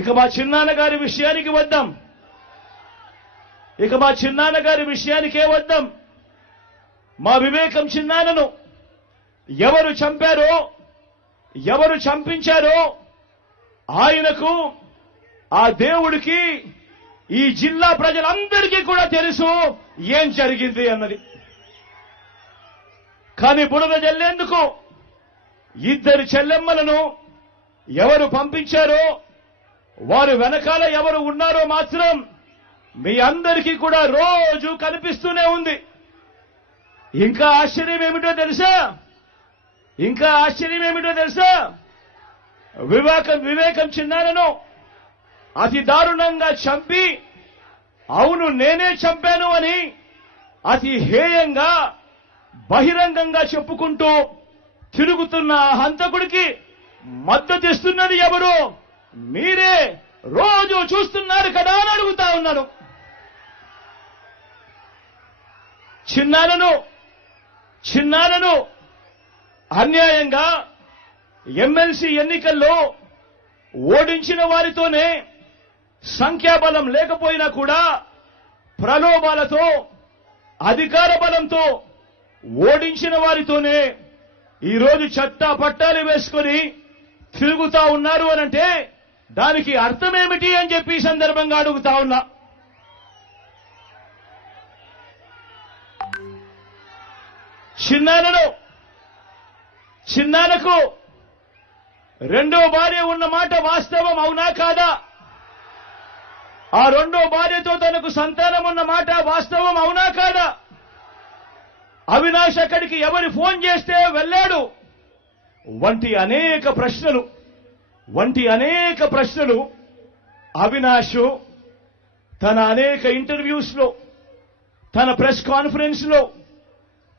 ఇక మా చిన్నాన్నగారి విషయానికి వద్దాం. ఇక మా చిన్నాన్నగారి విషయానికే వద్దాం. మా వివేకం చిన్నాన్నను ఎవరు చంపారో, ఎవరు చంపించారో ఆయనకు, ఆ దేవుడికి, ఈ జిల్లా ప్రజలందరికీ కూడా తెలుసు ఏం జరిగింది అన్నది. కానీ బురద జల్లేందుకు ఇద్దరు చెల్లెమ్మలను ఎవరు పంపించారో, వారు వెనకాల ఎవరు ఉన్నారో మాత్రం మీ అందరికీ కూడా రోజు కనిపిస్తూనే ఉంది. ఇంకా ఆశ్చర్యం ఏమిటో తెలుసా? వివేకం చిన్నాన్నను అతి దారుణంగా చంపి, అవును నేనే చంపాను అని అతి హేయంగా బహిరంగంగా చెప్పుకుంటూ తిరుగుతున్న హంతకుడికి మద్దతిస్తున్నది ఎవరు? మీరే రోజు చూస్తున్నారు కదా అని అడుగుతా ఉన్నాను. చిన్నాన్నను అన్యాయంగా ఎమ్మెల్సీ ఎన్నికల్లో ఓడించిన వారితోనే, సంఖ్యాబలం లేకపోయినా కూడా ప్రలోభాలతో, అధికార బలంతో ఓడించిన వారితోనే ఈరోజు చట్టా పట్టాలు వేసుకొని తిరుగుతా ఉన్నారు అనంటే దానికి అర్థమేమిటి అని చెప్పి ఈ సందర్భంగా అడుగుతా ఉన్నా. చిన్నాన్నకు రెండో భార్య ఉన్న మాట వాస్తవం అవునా కాదా? ఆ రెండో భార్యతో తనకు సంతానం ఉన్న మాట వాస్తవం అవునా కాదా? అవినాష్ అక్కడికి ఎవరు ఫోన్ చేస్తే వెళ్ళాడు వంటి అనేక ప్రశ్నలు అవినాష్ తన అనేక ఇంటర్వ్యూస్ లో, తన ప్రెస్ కాన్ఫరెన్స్ లో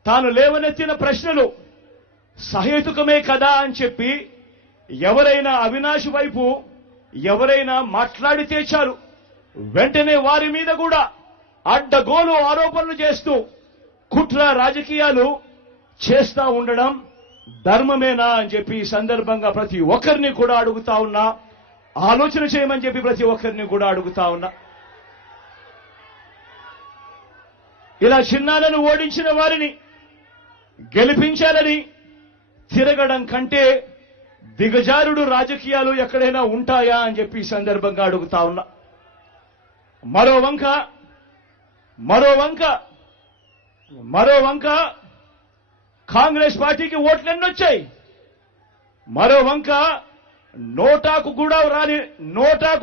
తాను లేవనెత్తిన ప్రశ్నలు సహేతుకమే కదా అని చెప్పి ఎవరైనా అవినాష్ వైపు ఎవరైనా మాట్లాడితే చాలు వెంటనే వారి మీద కూడా అడ్డగోలు ఆరోపణలు చేస్తూ కుట్ర రాజకీయాలు చేస్తా ఉండడం ధర్మమేనా అని చెప్పి ఈ సందర్భంగా ప్రతి ఒక్కరిని కూడా అడుగుతా ఉన్నా. ఆలోచన చేయమని చెప్పి ప్రతి ఒక్కరిని కూడా అడుగుతా ఉన్నా. ఇలా చిన్నాన్నను ఓడించిన వారిని గెలిపించాలని తిరగడం కంటే దిగజారుడు రాజకీయాలు ఎక్కడైనా ఉంటాయా అని చెప్పి ఈ సందర్భంగా అడుగుతా ఉన్నా. మరో వంక కాంగ్రెస్ పార్టీకి ఓట్లు ఎన్నొచ్చాయి. మరో వంక నోటాకు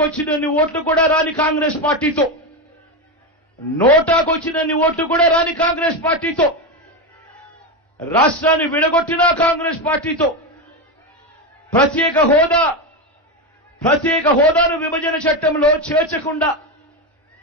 వచ్చినన్ని ఓట్లు కూడా రాని కాంగ్రెస్ పార్టీతో, రాష్ట్రాన్ని విడగొట్టిన కాంగ్రెస్ పార్టీతో, ప్రత్యేక హోదాను విభజన చట్టంలో చేర్చకుండా